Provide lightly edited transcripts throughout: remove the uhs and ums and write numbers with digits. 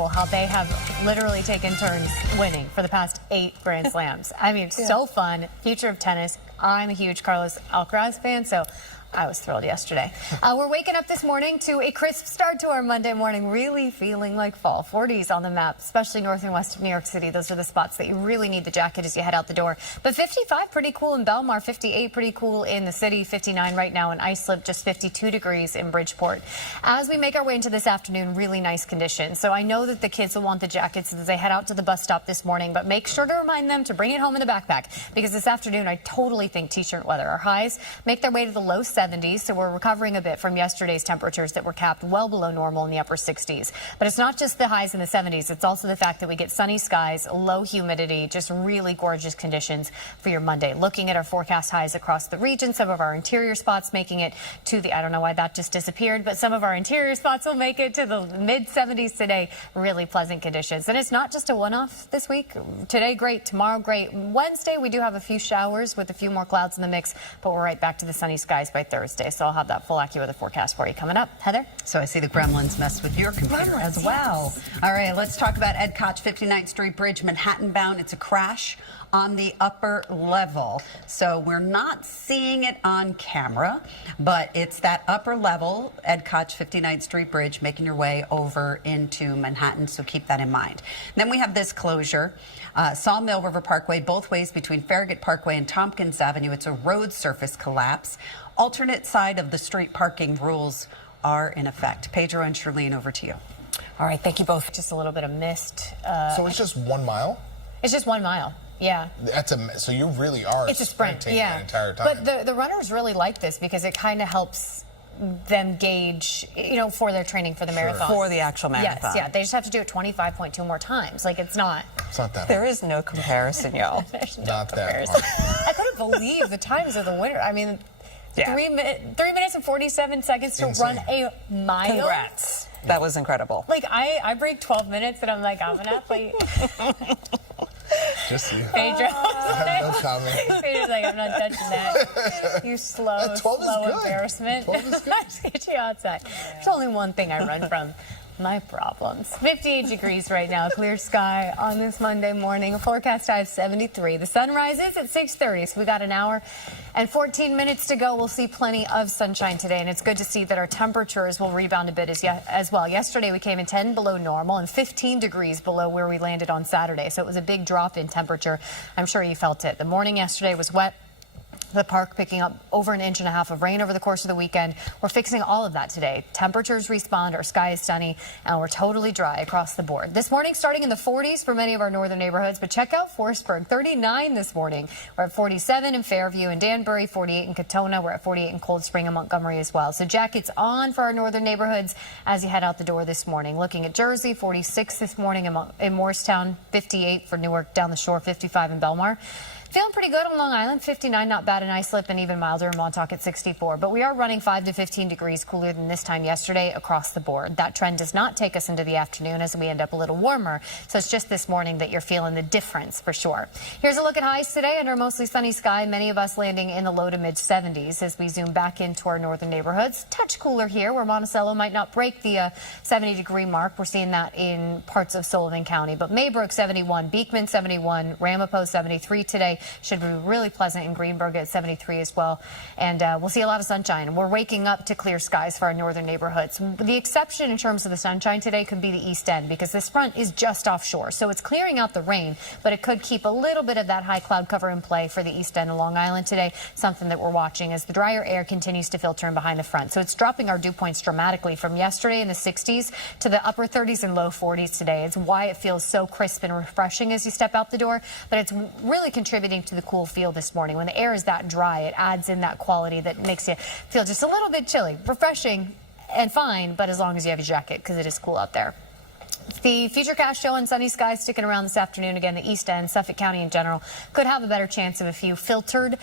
incredible how they have literally taken turns winning for the past 8 Grand Slams. I mean, so fun. Future of tennis. I'm a huge Carlos Alcaraz fan, so I was thrilled yesterday. We're waking up this morning to a crisp start to our Monday morning, really feeling like fall. 40s on the map, especially north and west of New York City. Those are the spots that you really need the jacket as you head out the door. But 55, pretty cool in Belmar, 58, pretty cool in the city, 59 right now in Islip, just 52 degrees in Bridgeport. As we make our way into this afternoon, really nice conditions. So I know that the kids will want the jackets as they head out to the bus stop this morning, but make sure to remind them to bring it home in the backpack, because this afternoon I totally think t-shirt weather. Our highs make their way to the low 70s, so we're recovering a bit from yesterday's temperatures that were capped well below normal in the upper 60s. But it's not just the highs in the 70s, it's also the fact that we get sunny skies, low humidity, just really gorgeous conditions for your Monday. Looking at our forecast highs across the region, some of our interior spots making it to the, I don't know why that just disappeared, but some of our interior spots will make it to the mid 70s today. Really pleasant conditions. And it's not just a one-off this week. Today, great. Tomorrow, great. Wednesday, we do have a few showers with a few more clouds in the mix, but we're right back to the sunny skies by Thursday. So I'll have that full AccuWeather forecast for you coming up. Heather? So I see the gremlins mess with your computer as well. All right, let's talk about Ed Koch, 59th Street Bridge, Manhattan bound. It's a crash on the upper level. So we're not seeing it on camera, but it's that upper level, Ed Koch, 59th Street Bridge, making your way over into Manhattan. So keep that in mind. Then we have this closure. Sawmill River Parkway, both ways between Farragut Parkway and Tompkins Avenue. It's a road surface collapse. Alternate side of the street parking rules are in effect. Pedro and Charlene, over to you. All right, thank you both. Just a little bit of mist. So it's just 1 mile? It's just 1 mile. Yeah. So you really are it's a sprint, yeah. that entire time. But the runners really like this because it kind of helps them gauge, you know, for their training for the marathon. For the actual marathon. Yes, yeah. They just have to do it 25.2 more times. Like, it's not that hard. There is no comparison, y'all. There's no Not comparison. that hard. I couldn't believe the times of the winner. I mean, 3 minutes and 47 seconds to Insane. run a mile. Congrats. That was incredible. Like, I break 12 minutes and I'm like, I'm an athlete. Just you. Pedro. I have no comment. Pedro's like, I'm not touching that. You slow 12 is good. embarrassment. 12 is good. Let's get you outside. There's only one thing I run from. My problems. 58 degrees right now, clear sky on this Monday morning. A forecast high of 73. The sun rises at 6:30, so we got an hour and 14 minutes to go. We'll see plenty of sunshine today, and it's good to see that our temperatures will rebound a bit as well. Yesterday, we came in 10 below normal and 15 degrees below where we landed on Saturday, so it was a big drop in temperature. I'm sure you felt it. The morning yesterday was wet. The park picking up over 1.5 inches of rain over the course of the weekend. We're fixing all of that today. Temperatures respond, our sky is sunny, and we're totally dry across the board. This morning starting in the 40s for many of our northern neighborhoods, but check out Forestburg, 39 this morning. We're at 47 in Fairview and Danbury, 48 in Katona. We're at 48 in Cold Spring and Montgomery as well. So jackets on for our northern neighborhoods as you head out the door this morning. Looking at Jersey, 46 this morning in Morristown, 58 for Newark down the shore, 55 in Belmar. Feeling pretty good on Long Island, 59, not bad in Islip, and even milder in Montauk at 64. But we are running 5 to 15 degrees cooler than this time yesterday across the board. That trend does not take us into the afternoon as we end up a little warmer. So it's just this morning that you're feeling the difference for sure. Here's a look at highs today under a mostly sunny sky, many of us landing in the low to mid 70s as we zoom back into our northern neighborhoods. Touch cooler here where Monticello might not break the 70-degree mark. We're seeing that in parts of Sullivan County. But Maybrook 71, Beekman 71, Ramapo 73 today. Should be really pleasant in Greenberg at 73 as well. And we'll see a lot of sunshine. We're waking up to clear skies for our northern neighborhoods. The exception in terms of the sunshine today could be the East End because this front is just offshore. So it's clearing out the rain, but it could keep a little bit of that high cloud cover in play for the East End of Long Island today. Something that we're watching as the drier air continues to filter in behind the front. So it's dropping our dew points dramatically from yesterday in the 60s to the upper 30s and low 40s today. It's why it feels so crisp and refreshing as you step out the door, but it's really contributing to the cool feel this morning. When the air is that dry, it adds in that quality that makes you feel just a little bit chilly. Refreshing and fine, but as long as you have your jacket because it is cool out there. The futurecast showing sunny skies sticking around this afternoon. Again, the East End, Suffolk County in general, could have a better chance of a few filtered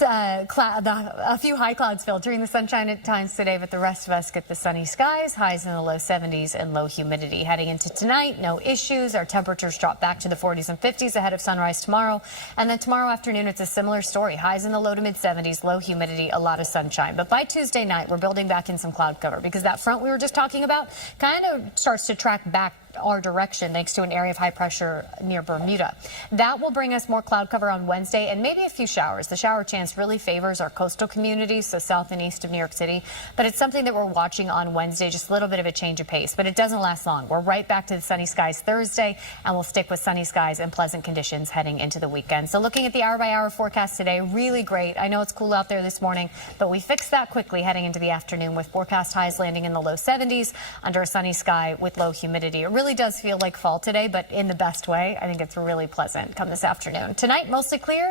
a few high clouds filtering the sunshine at times today, but the rest of us get the sunny skies, highs in the low 70s and low humidity. Heading into tonight, no issues. Our temperatures drop back to the 40s and 50s ahead of sunrise tomorrow. And then tomorrow afternoon, it's a similar story. Highs in the low to mid 70s, low humidity, a lot of sunshine. But by Tuesday night, we're building back in some cloud cover because that front we were just talking about kind of starts to track back our direction thanks to an area of high pressure near Bermuda. That will bring us more cloud cover on Wednesday and maybe a few showers. The shower chance really favors our coastal communities, so south and east of New York City. But it's something that we're watching on Wednesday, just a little bit of a change of pace. But it doesn't last long. We're right back to the sunny skies Thursday, and we'll stick with sunny skies and pleasant conditions heading into the weekend. So looking at the hour-by-hour forecast today, really great. I know it's cool out there this morning, but we fixed that quickly heading into the afternoon with forecast highs landing in the low 70s under a sunny sky with low humidity. It really does feel like fall today, but in the best way. I think it's really pleasant come this afternoon. Tonight, mostly clear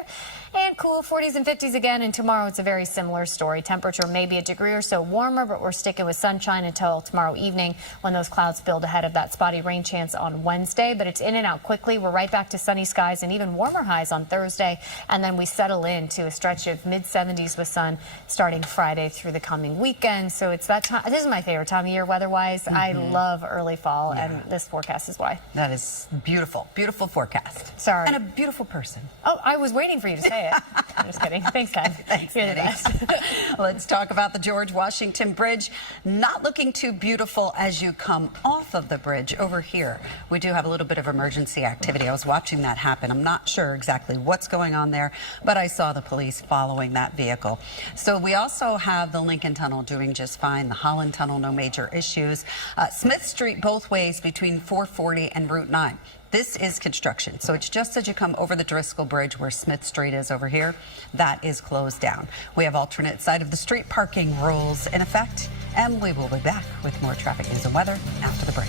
and cool, 40s and 50s again, and tomorrow it's a very similar story. Temperature may be a degree or so warmer, but we're sticking with sunshine until tomorrow evening when those clouds build ahead of that spotty rain chance on Wednesday. But it's in and out quickly. We're right back to sunny skies and even warmer highs on Thursday, and then we settle into a stretch of mid-70s with sun starting Friday through the coming weekend. So it's that time. This is my favorite time of year weather-wise. I love early fall, and this forecast is why. That is beautiful. Beautiful forecast. Sorry. And a beautiful person. Oh, I was waiting for you to say it. I'm just kidding. Thanks, Ted. Thanks, You're the Dani. best. Let's talk about the George Washington Bridge. Not looking too beautiful as you come off of the bridge. Over here, we do have a little bit of emergency activity. I was watching that happen. I'm not sure exactly what's going on there, but I saw the police following that vehicle. So we also have the Lincoln Tunnel doing just fine. The Holland Tunnel, no major issues. Smith Street both ways between 440 and Route 9. This is construction, so it's just as you come over the Driscoll Bridge where Smith Street is over here. That is closed down. We have alternate side of the street parking rules in effect, and we will be back with more traffic news and weather after the break.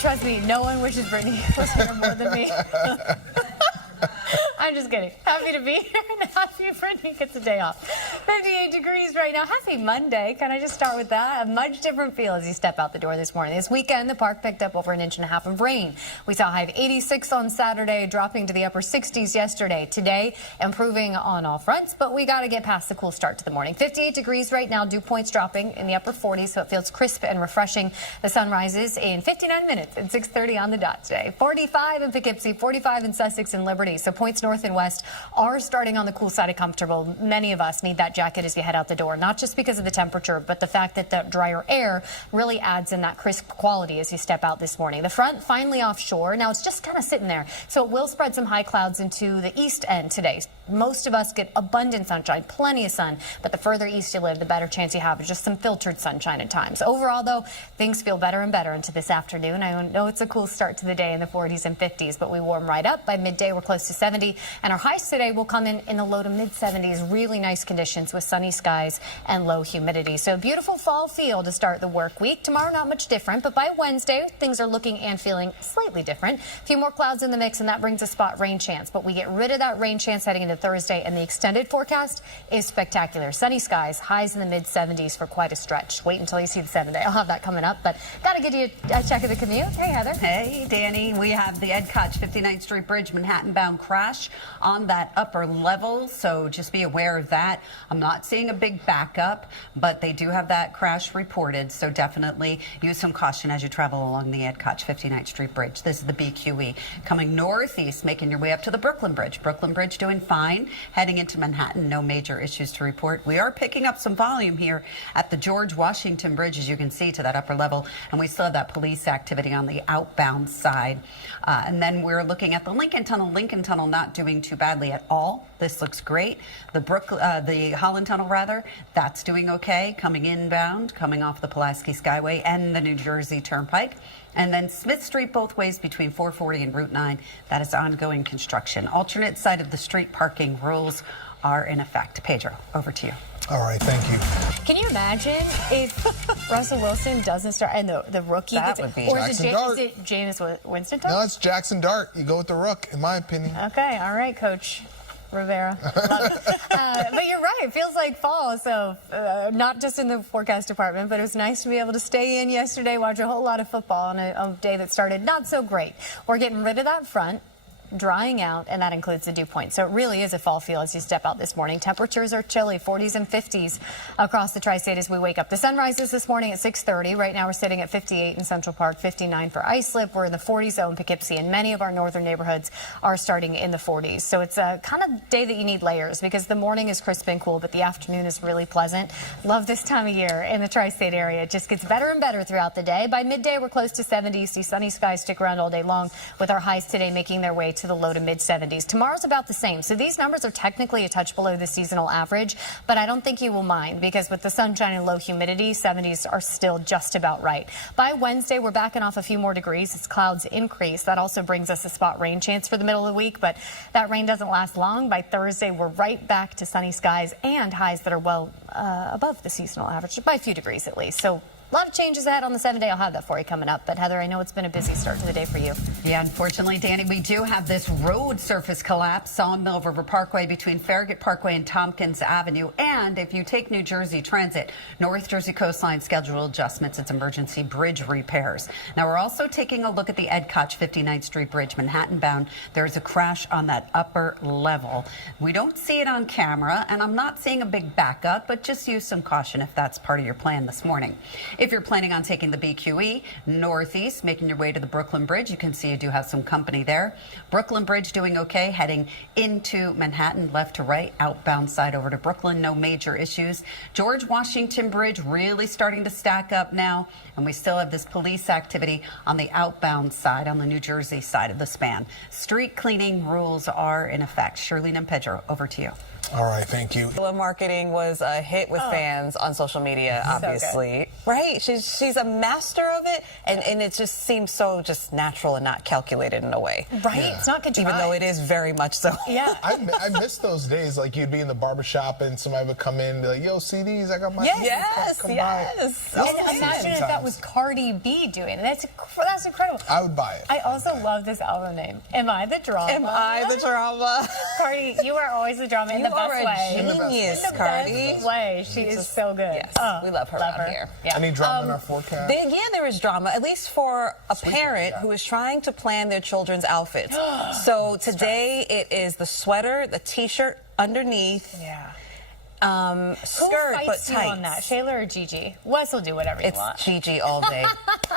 Trust me, no one wishes Brittany was here more than me. I'm just kidding. Happy to be here and happy Brittany gets a day off. 58 degrees right now. Happy Monday. Can I just start with that? A much different feel as you step out the door this morning. This weekend, the park picked up over 1.5 inches of rain. We saw a high of 86 on Saturday, dropping to the upper 60s yesterday. Today, improving on all fronts, but we got to get past the cool start to the morning. 58 degrees right now. Dew points dropping in the upper 40s, so it feels crisp and refreshing. The sun rises in 59 minutes at 6:30 on the dot today. 45 in Poughkeepsie, 45 in Sussex and Liberty. So points north and west are starting on the cool side of comfortable. Many of us need that jacket as you head out the door, not just because of the temperature, but the fact that the drier air really adds in that crisp quality as you step out this morning. The front finally offshore. Now it's just kind of sitting there, so it will spread some high clouds into the east end today. Most of us get abundant sunshine, plenty of sun, but the further east you live, the better chance you have of just some filtered sunshine at times. Overall, though, things feel better and better into this afternoon. I know it's a cool start to the day in the 40s and 50s, but we warm right up. By midday, we're close to 70, and our highs today will come in the low to mid 70s. Really nice conditions with sunny skies and low humidity. So a beautiful fall feel to start the work week. Tomorrow, not much different, but by Wednesday, things are looking and feeling slightly different. A few more clouds in the mix, and that brings a spot rain chance, but we get rid of that rain chance heading into Thursday, and the extended forecast is spectacular. Sunny skies, highs in the mid 70s for quite a stretch. Wait until you see the 7 day. I'll have that coming up, but got to give you a check of the commute. Hey, Heather. Hey, Dani. We have the Ed Koch 59th Street Bridge Manhattan-bound crash on that upper level, so just be aware of that. I'm not seeing a big backup, but they do have that crash reported, so definitely use some caution as you travel along the Ed Koch 59th Street Bridge. This is the BQE coming northeast, making your way up to the Brooklyn Bridge. Brooklyn Bridge doing fine. Heading into Manhattan, no major issues to report. We are picking up some volume here at the George Washington Bridge, as you can see, to that upper level, and we still have that police activity on the outbound side. And then we're looking at the Lincoln Tunnel. Lincoln Tunnel not doing too badly at all. This looks great. The Holland Tunnel, rather, that's doing okay. Coming inbound, coming off the Pulaski Skyway and the New Jersey Turnpike. And then Smith Street both ways between 440 and Route 9. That is ongoing construction. Alternate side of the street parking rules are in effect. Pedro, over to you. All right, thank you. Can you imagine if Russell Wilson doesn't start and the rookie That gets would be or Jackson is Dart. it Jameis Winston? No, it's Jackson Dart. You go with the rook, in my opinion. Okay, all right, Coach Rivera. Love it. But you're right. It feels like fall. So not just in the forecast department, but it was nice to be able to stay in yesterday, watch a whole lot of football on a day that started not so great. We're getting rid of that front. drying out, and that includes the dew point. So it really is a fall feel as you step out this morning. Temperatures are chilly, 40s and 50s across the tri-state as we wake up. The sun rises this morning at 6:30. Right now we're sitting at 58 in Central Park, 59 for Islip. We're in the 40 zone, Poughkeepsie, and many of our northern neighborhoods are starting in the 40s. So it's a kind of day that you need layers because the morning is crisp and cool, but the afternoon is really pleasant. Love this time of year in the tri-state area. It just gets better and better throughout the day. By midday, we're close to 70. See sunny skies stick around all day long with our highs today making their way to the low to mid 70s. Tomorrow's about the same. So these numbers are technically a touch below the seasonal average, but I don't think you will mind because with the sunshine and low humidity, 70s are still just about right. By Wednesday, we're backing off a few more degrees as clouds increase. That also brings us a spot rain chance for the middle of the week, but that rain doesn't last long. By Thursday, we're right back to sunny skies and highs that are well above the seasonal average by a few degrees at least. So a lot of changes ahead on the 7-day. I'll have that for you coming up. But Heather, I know it's been a busy start to the day for you. Yeah, unfortunately, Danny, we do have this road surface collapse on Mill River Parkway between Farragut Parkway and Tompkins Avenue. And if you take New Jersey Transit, North Jersey Coastline schedule adjustments, it's emergency bridge repairs. Now, we're also taking a look at the Ed Koch 59th Street Bridge, Manhattan bound. There's a crash on that upper level. We don't see it on camera, and I'm not seeing a big backup, but just use some caution if that's part of your plan this morning. If you're planning on taking the BQE northeast, making your way to the Brooklyn Bridge, you can see you do have some company there. Brooklyn Bridge doing okay, heading into Manhattan, left to right, outbound side over to Brooklyn, no major issues. George Washington Bridge really starting to stack up now, and we still have this police activity on the outbound side, on the New Jersey side of the span. Street cleaning rules are in effect. Shirley and Pedro, over to you. All right, thank you. Guerrilla marketing was a hit with fans on social media, obviously. Right? She's a master of it, and it just seems so just natural and not calculated in a way. Right? Yeah. It's not contrived. Even though it is very much so. Yeah. I miss those days. Like you'd be in the barbershop and somebody would come in and be like, yo, CDs, I got my Yes, come yes. And imagine if that was Cardi B doing it. That's incredible. I would buy it. I also love this album name. Am I the Drama? Am I the drama? Cardi, you are always the drama in the best way. Genius, In the Cardi. best way. She is so good. Yes, we love her around here. Yeah. Any drama in our forecast? There is drama, at least for a parent who is trying to plan their children's outfits. So today it is the sweater, the T-shirt underneath. Yeah. Skirt, Who but fights you tights. on that? Shayla or Gigi? Wes will do whatever you want. It's Gigi all day,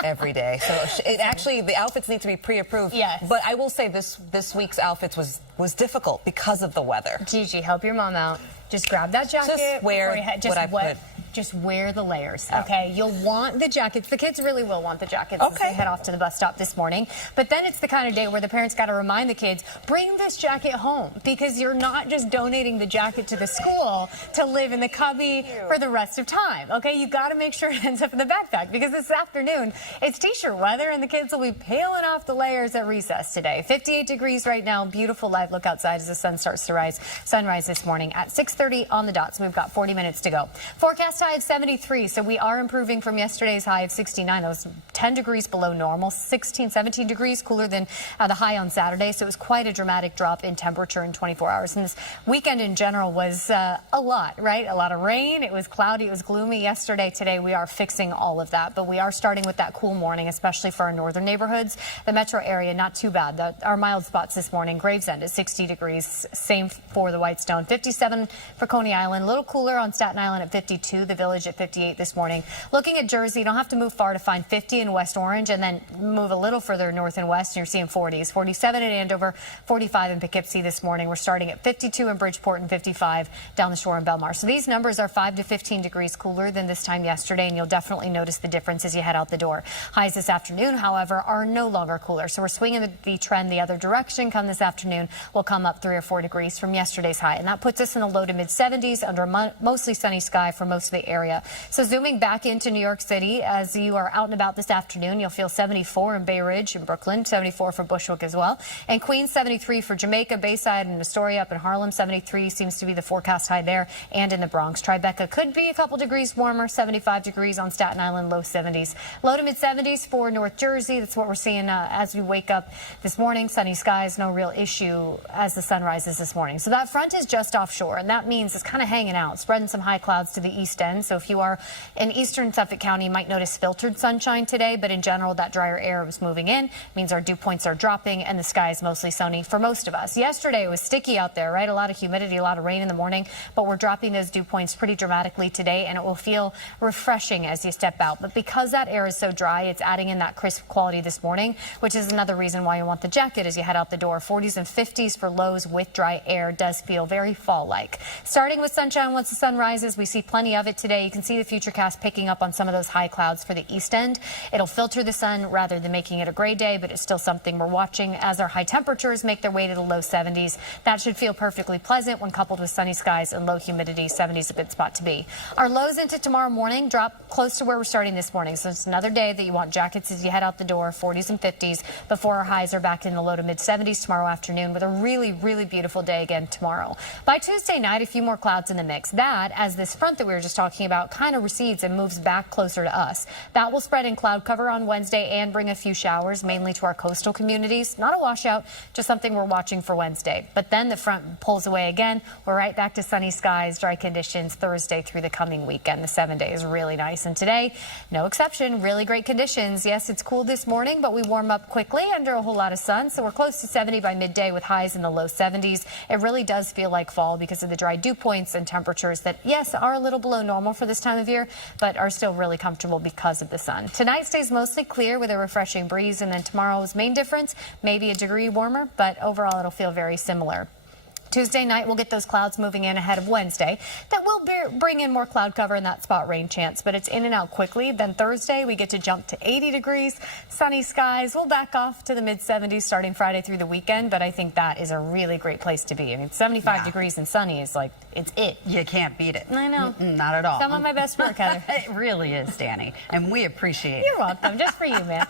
every day. So actually, the outfits need to be pre-approved. Yes. But I will say this week's outfits was difficult because of the weather. Gigi, help your mom out. Just grab that jacket. Just wear before you head. Just what I put. Just wear the layers, okay? You'll want the jackets. The kids really will want the jackets as they head off to the bus stop this morning. But then it's the kind of day where the parents got to remind the kids, bring this jacket home because you're not just donating the jacket to the school to live in the cubby for the rest of time, okay? You got to make sure it ends up in the backpack because this afternoon it's t-shirt weather and the kids will be peeling off the layers at recess today. 58 degrees right now. Beautiful live look outside as the sun starts to rise. Sunrise this morning at 6:30 on the dot. So we've got 40 minutes to go. Forecast high of 73, so we are improving from yesterday's high of 69. That was 10 degrees below normal, 17 degrees cooler than the high on Saturday, so it was quite a dramatic drop in temperature in 24 hours. And this weekend in general was a lot, right? A lot of rain. It was cloudy. It was gloomy yesterday. Today we are fixing all of that, but we are starting with that cool morning, especially for our northern neighborhoods. The metro area, not too bad. Our mild spots this morning, Gravesend at 60 degrees, same for the Whitestone, 57 for Coney Island, a little cooler on Staten Island at 52, the Village at 58 this morning. Looking at Jersey, you don't have to move far to find 50 in West Orange and then move a little further north and west and you're seeing 40s. 47 in Andover, 45 in Poughkeepsie this morning. We're starting at 52 in Bridgeport and 55 down the shore in Belmar. So these numbers are 5 to 15 degrees cooler than this time yesterday, and you'll definitely notice the difference as you head out the door. Highs this afternoon, however, are no longer cooler. So we're swinging the trend the other direction. Come this afternoon, we'll come up 3 or 4 degrees from yesterday's high, and that puts us in the low to mid 70s under a mostly sunny sky for most of the area. So zooming back into New York City, as you are out and about this afternoon, you'll feel 74 in Bay Ridge and Brooklyn, 74 for Bushwick as well. And Queens, 73 for Jamaica, Bayside, and Astoria. Up in Harlem, 73 seems to be the forecast high there. And in the Bronx, Tribeca could be a couple degrees warmer, 75 degrees on Staten Island, low 70s. Low to mid 70s for North Jersey. That's what we're seeing as we wake up this morning. Sunny skies, no real issue as the sun rises this morning. So that front is just offshore, and that means it's kind of hanging out, spreading some high clouds to the east end. So if you are in eastern Suffolk County, you might notice filtered sunshine today, but in general, that drier air was moving in, means our dew points are dropping, and the sky is mostly sunny for most of us. Yesterday, it was sticky out there, right? A lot of humidity, a lot of rain in the morning, but we're dropping those dew points pretty dramatically today, and it will feel refreshing as you step out. But because that air is so dry, it's adding in that crisp quality this morning, which is another reason why you want the jacket as you head out the door. 40s and 50s for lows with dry air does feel very fall-like. Starting with sunshine once the sun rises, we see plenty of it today. You can see the futurecast picking up on some of those high clouds for the east end. It'll filter the sun rather than making it a gray day, but it's still something we're watching as our high temperatures make their way to the low 70s. That should feel perfectly pleasant when coupled with sunny skies and low humidity. 70s a good spot to be. Our lows into tomorrow morning drop close to where we're starting this morning. So it's another day that you want jackets as you head out the door, 40s and 50s, before our highs are back in the low to mid 70s tomorrow afternoon, with a really, really beautiful day again tomorrow. By Tuesday night, a few more clouds in the mix. That, as this front that we were just talking about kind of recedes and moves back closer to us, that will spread in cloud cover on Wednesday and bring a few showers, mainly to our coastal communities. Not a washout, just something we're watching for Wednesday. But then the front pulls away again. We're right back to sunny skies, dry conditions Thursday through the coming weekend. The 7-day is really nice. And today, no exception, really great conditions. Yes, it's cool this morning, but we warm up quickly under a whole lot of sun. So we're close to 70 by midday with highs in the low 70s. It really does feel like fall because of the dry dew points and temperatures that, yes, are a little below normal for this time of year, but are still really comfortable because of the sun. Tonight stays mostly clear with a refreshing breeze, and then tomorrow's main difference, maybe a degree warmer, but overall it'll feel very similar. Tuesday night, we'll get those clouds moving in ahead of Wednesday. That will bring in more cloud cover and that spot rain chance, but it's in and out quickly. Then Thursday, we get to jump to 80 degrees, sunny skies. We'll back off to the mid-70s starting Friday through the weekend, but I think that is a really great place to be. I mean, 75 degrees and sunny is like, it's it. You can't beat it. I know. Not at all. Some of my best work, Heather. It really is, Dani, and we appreciate it. You're welcome. Just for you, man.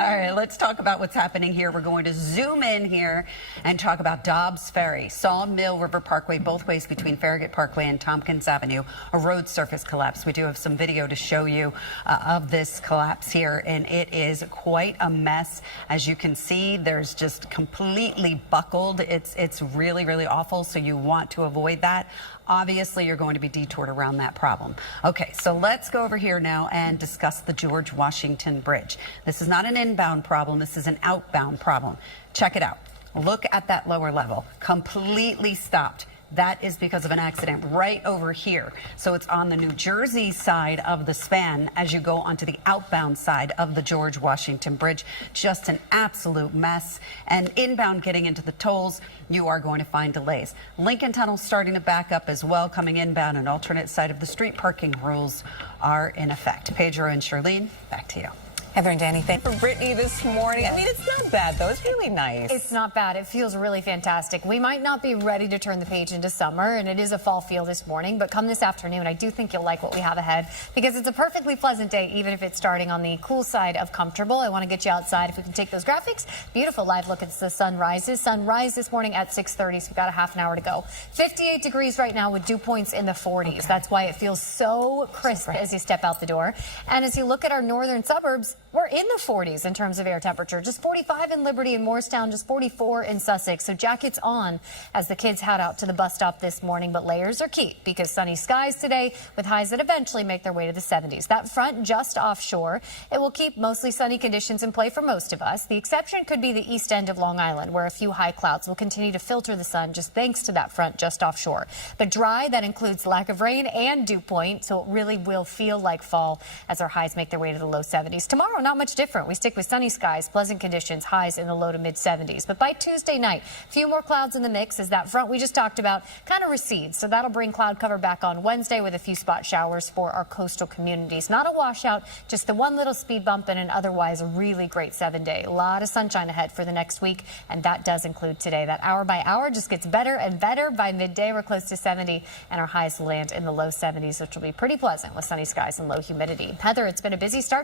All right, let's talk about what's happening here. We're going to zoom in here and talk about Dobbs Ferry, Sawmill River Parkway, both ways between Farragut Parkway and Tompkins Avenue. A road surface collapse. We do have some video to show you of this collapse here, and it is quite a mess. As you can see, there's just completely buckled. It's really, really awful, so you want to avoid that. Obviously, you're going to be detoured around that problem. Okay, so let's go over here now and discuss the George Washington Bridge. This is not an inbound problem. This is an outbound problem. Check it out. Look at that lower level. Completely stopped. That is because of an accident right over here. So it's on the New Jersey side of the span as you go onto the outbound side of the George Washington Bridge. Just an absolute mess. And inbound getting into the tolls, you are going to find delays. Lincoln Tunnel starting to back up as well, coming inbound. An alternate side of the street parking rules are in effect. Pedro and Charlene, back to you. Heather and Dani, thank you for Brittany this morning. I mean, it's not bad, though. It's really nice. It's not bad. It feels really fantastic. We might not be ready to turn the page into summer, and it is a fall feel this morning, but come this afternoon, I do think you'll like what we have ahead because it's a perfectly pleasant day, even if it's starting on the cool side of comfortable. I want to get you outside. If we can take those graphics, beautiful live look at the sunrises. Sunrise this morning at 6:30, so we've got a half an hour to go. 58 degrees right now with dew points in the 40s. Okay. That's why it feels so crisp as you step out the door. And as you look at our northern suburbs, we're in the 40s in terms of air temperature. Just 45 in Liberty and Morristown, just 44 in Sussex. So jackets on as the kids head out to the bus stop this morning. But layers are key because sunny skies today with highs that eventually make their way to the 70s. That front just offshore. It will keep mostly sunny conditions in play for most of us. The exception could be the east end of Long Island, where a few high clouds will continue to filter the sun just thanks to that front just offshore. But dry, that includes lack of rain and dew point. So it really will feel like fall as our highs make their way to the low 70s. Tomorrow, not much different. We stick with sunny skies, pleasant conditions, highs in the low to mid 70s. But by Tuesday night, a few more clouds in the mix as that front we just talked about kind of recedes. So that'll bring cloud cover back on Wednesday with a few spot showers for our coastal communities. Not a washout, just the one little speed bump and an otherwise really great 7-day. A lot of sunshine ahead for the next week, and that does include today. That hour by hour just gets better and better. By midday, we're close to 70, and our highs land in the low 70s, which will be pretty pleasant with sunny skies and low humidity. Heather, it's been a busy start.